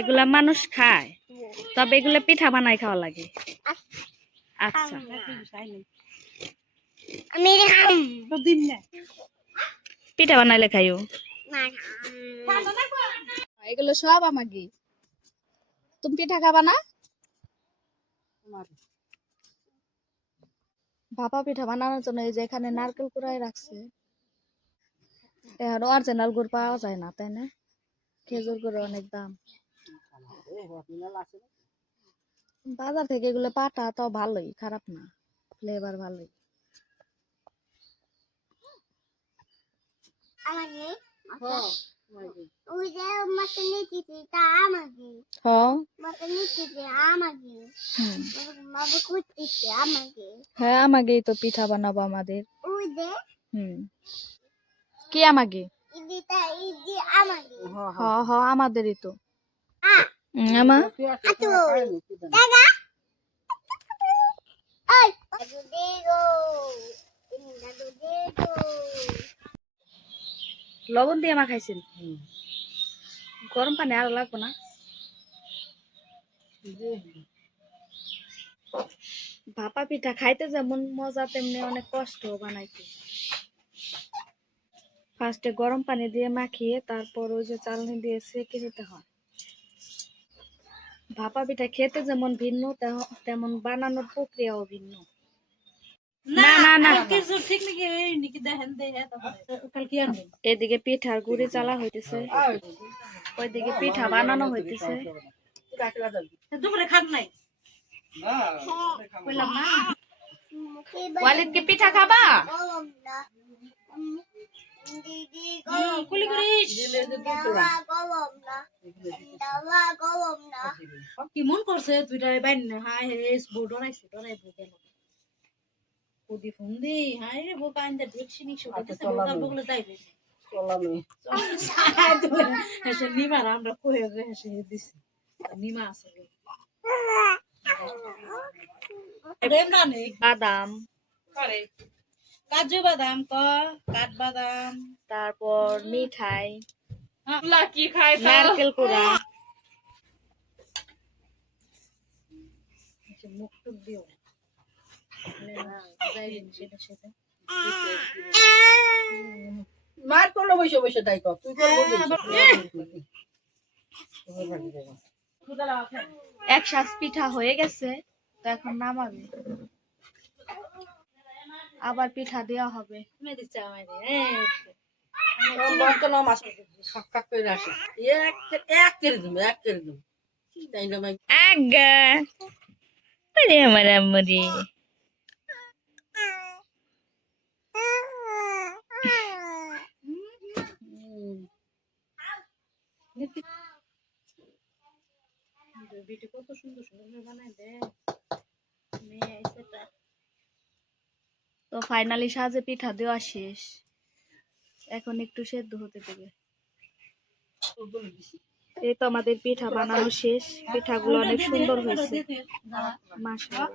এগুলা মানুষ খায়, তবে এগুলা পিঠা বানাই খাওয়া লাগে। আচ্ছা পিঠা বানাইলে খাইও। এগুলো সব আমাকে। তুমি পিঠা খাবা না? ভাপা পিঠা বানানোর জন্য এই যে এখানে নারকেল কুড়াই রাখছে। এখন অরিজিনাল গুড় পাওয়া যায় না, তাই না? খেজুর গুড়ের অনেক দাম। বাজার থেকে এগুলো পাটা তো ভালোই, খারাপ না, ফ্লেভার ভালোই। হ্যাঁ আমাকেই তো পিঠা বানাবো আমাদের। কি আমাকে? আমাদেরই তো। লবণ দিয়ে মাখাইছেন? গরম পানি আরো লাগবে না? ভাপা পিঠা খাইতে যেমন মজা, তেমনি অনেক কষ্ট বানাইতে। ফার্স্টে গরম পানি দিয়ে মাখিয়ে তারপর ওই যে চালনি দিয়ে সেঁকে নিতে হয়। ভাপা পিঠা খেতে যেমন ভিন্ন, তেমন বানানোর প্রক্রিয়াও ভিন্ন। না না না, এদিকে পিঠার গুড়ি চালা হইতেছে, ওইদিকে পিঠা বানানো হইতেছে। ওয়ালিদ কি পিঠা খাবা? কি মন করছে দুইটা বাইন না? হাই হে ডরাইছে ডরাইবো কেন? ওদি ফোন দি হাই রে বোকা আইন্দা দেখছি নি শুধু দিছে বোকা বগলে যাইবে চলামে এসে নিমা আমরা কই রে এসে দিছি নিমা আছে রেমরানে বাদাম করে, কাজু বাদাম ক, কাঠ বাদাম, তারপর মিঠাই, লাকি খায় নারকেল কুড়া। মুখ টুক দিও মার কোন বসে বসে তাই কর, তুই এক শ্বাস পিঠা হয়ে গেছে, তো এখন নামাবে, আবার পিঠা দেওয়া হবে। আমার আম্মুরি কত সুন্দর সুন্দর বানাই দে। তো ফাইনালি সাজে পিঠা দেওয়া শেষ, এখন একটু সেদ্ধ হতে দেবে। এই তো আমাদের পিঠা বানানো শেষ, পিঠাগুলো অনেক সুন্দর হয়েছে মাশাআল্লাহ।